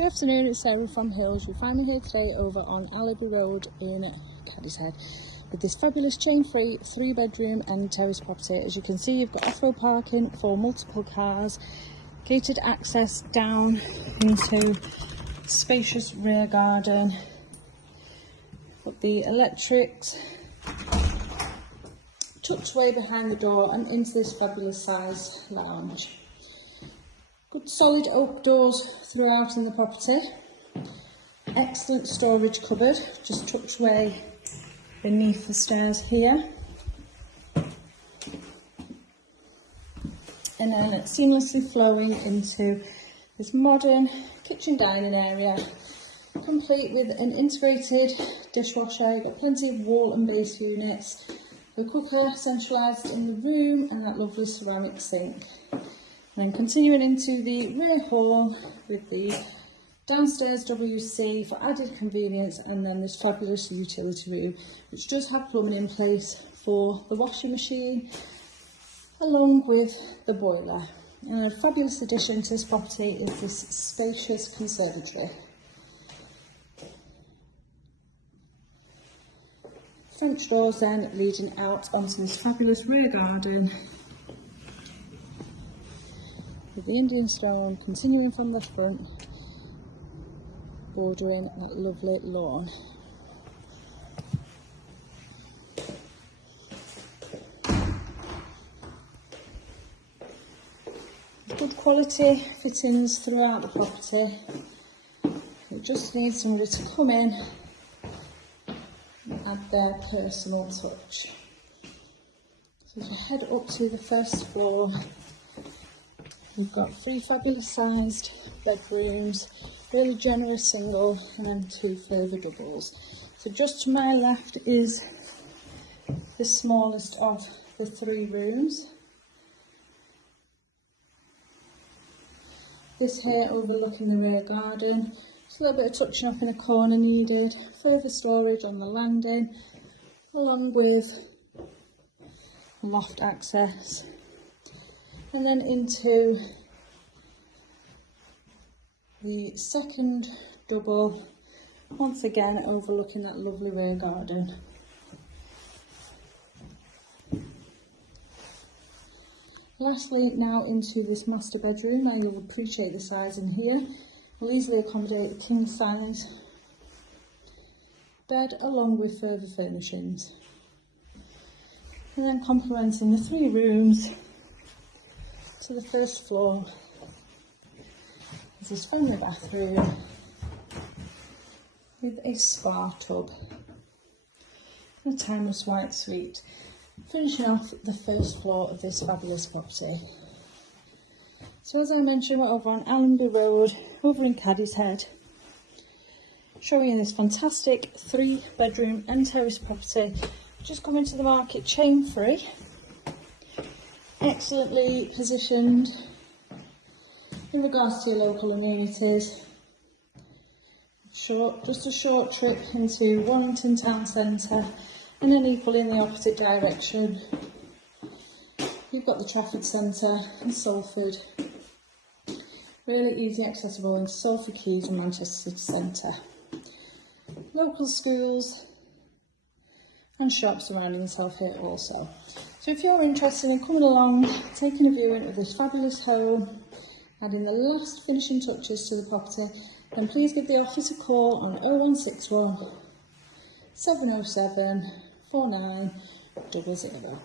Good afternoon, it's Sarah from Hills. You find me here today over on Allenby Road in Cadishead with this fabulous chain-free 3-bedroom and terrace property. As you can see, you've got off-road parking for multiple cars, gated access down into spacious rear garden, got the electrics tucked away behind the door and into this fabulous sized lounge. Good solid oak doors throughout in the property. Excellent storage cupboard, just tucked away beneath the stairs here. And then it's seamlessly flowing into this modern kitchen dining area, complete with an integrated dishwasher. You've got plenty of wall and base units, the cooker centralised in the room, and that lovely ceramic sink. And then continuing into the rear hall with the downstairs WC for added convenience, and then this fabulous utility room which does have plumbing in place for the washing machine along with the boiler. And a fabulous addition to this property is this spacious conservatory. French doors then leading out onto this fabulous rear garden with the Indian stone continuing from the front, bordering that lovely lawn. Good quality fittings throughout the property. It just needs somebody to come in and add their personal touch. So as you head up to the first floor, we've got 3 fabulous sized bedrooms, really generous single, and then 2 further doubles. So just to my left is the smallest of the 3 rooms. This here overlooking the rear garden. Just a little bit of touching up in a corner needed. Further storage on the landing, along with loft access. And then into the second double, once again overlooking that lovely rear garden. Lastly, now into this master bedroom. Now you'll appreciate the size in here. Will easily accommodate a king size bed along with further furnishings. And then complementing the 3 rooms to the first floor is this family bathroom with a spa tub and a timeless white suite, finishing off the first floor of this fabulous property. So as I mentioned, we're over on Allenby Road over in Cadishead, showing you this fantastic 3-bedroom and terrace property just coming to the market chain free, excellently positioned in regards to your local amenities. Just a short trip into Warrington town centre, and then equally in the opposite direction you've got the Trafford Centre in Salford. Really easy accessible in Salford Quays and Manchester City Centre. Local schools and shops surrounding yourself here also. So if you're interested in coming along, taking a viewing of this fabulous home, adding the last finishing touches to the property, then please give the office a call on 0161 707 4900.